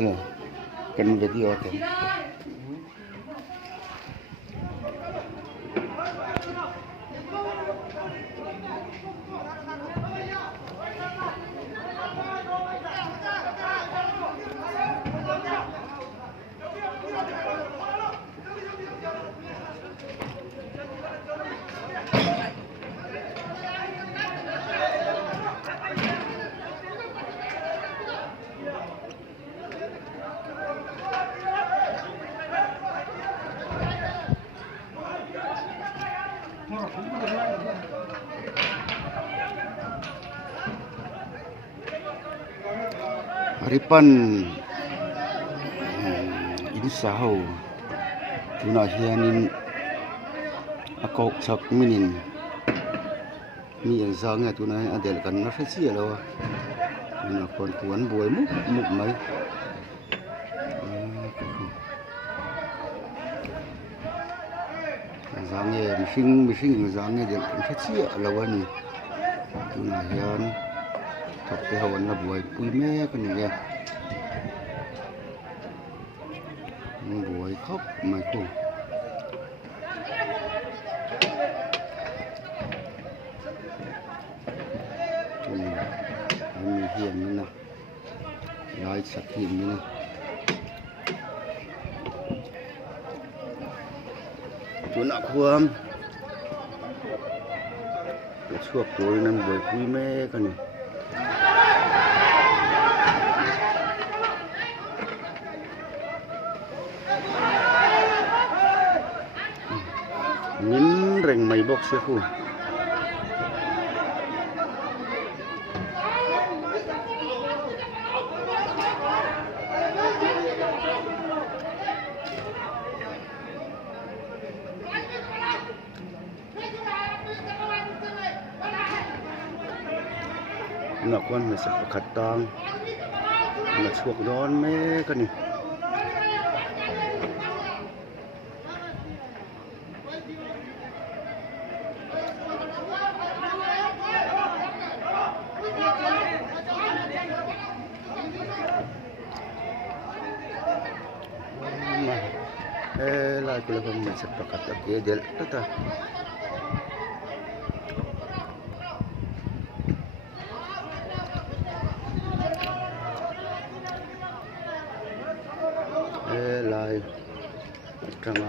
Ano? Kan video atin. Haripan insahaw tuna hianin ako sak minin ni ang sanga tuna adel kan na fasi alawa na kon kuan buai mu mai zange mishing zange del kan fasi alawa ni tuna hian tapi hawan na buai pui me kan ya buai khóc mai ko mi hiền nữa nè nói sạch hiền nữa nè chỗ nào khuam chuộc tối nên buổi vui mê con này nhìn rành mày bọc xe khu ngọc quan mình sẽ khát tang mà chuộc đón mê con này lại kalau mình sẽ khát tang dia tata